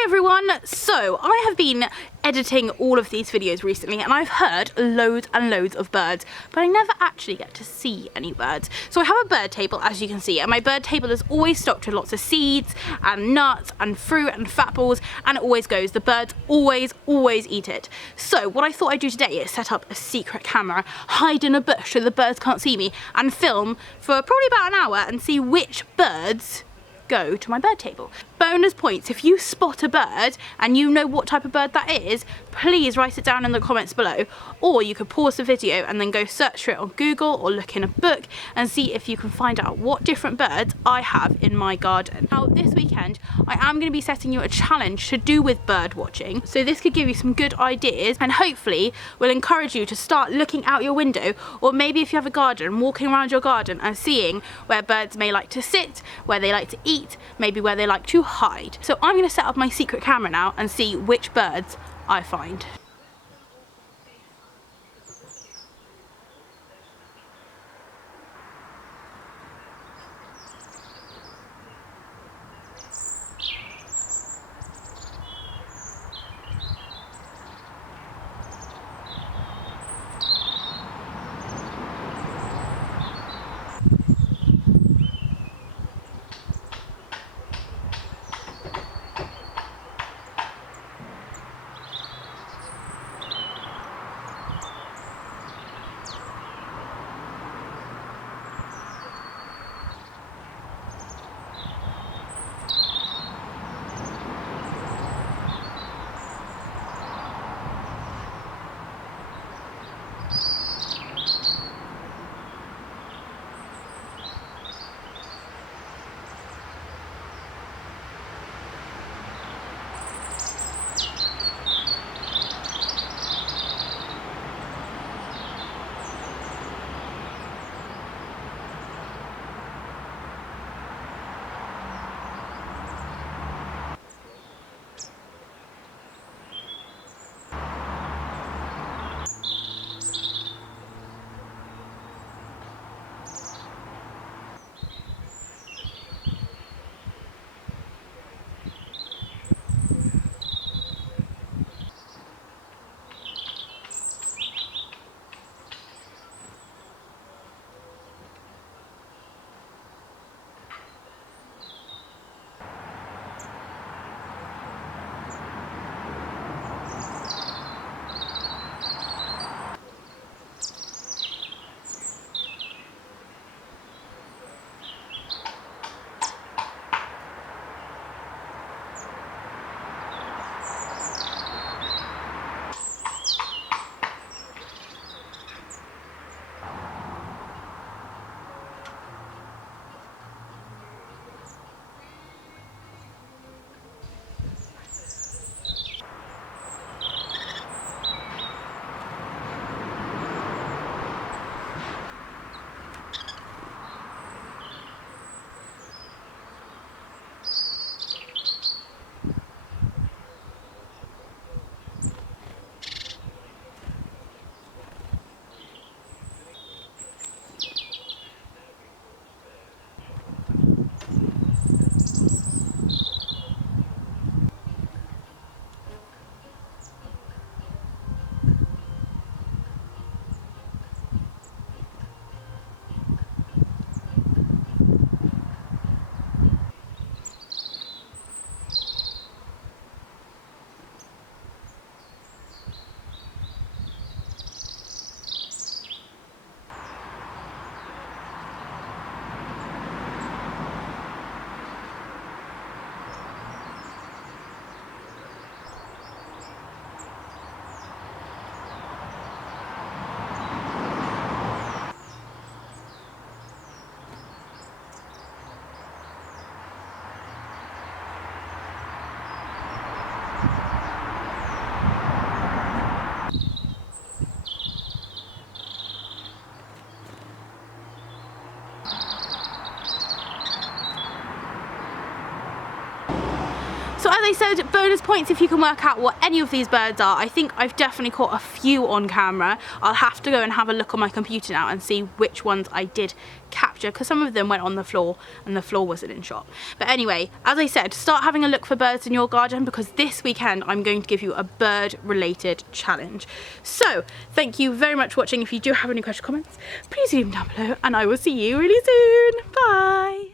Hi everyone! So I have been editing all of these videos recently and I've heard loads and loads of birds, but I never actually get to see any birds. So I have a bird table, as you can see, and my bird table is always stocked with lots of seeds and nuts and fruit and fat balls, and it always goes. The birds always eat it. So what I thought I'd do today is set up a secret camera, hide in a bush so the birds can't see me, and film for probably about an hour and see which birds go to my bird table. Bonus points, if you spot a bird and you know what type of bird that is, please write it down in the comments below, or you could pause the video and then go search for it on Google or look in a book and see if you can find out what different birds I have in my garden. Now this weekend I am going to be setting you a challenge to do with bird watching, so this could give you some good ideas and hopefully will encourage you to start looking out your window, or maybe if you have a garden, walking around your garden and seeing where birds may like to sit, where they like to eat, maybe where they like to hide. So I'm going to set up my secret camera now and see which birds I find. said, bonus points if you can work out what any of these birds are. I think I've definitely caught a few on camera. I'll have to go and have a look on my computer now and see which ones I did capture, because some of them went on the floor and the floor wasn't in shot. But anyway, as I said, start having a look for birds in your garden, because this weekend I'm going to give you a bird related challenge. So thank you very much for watching. If you do have any questions or comments, please leave them down below and I will see you really soon. Bye.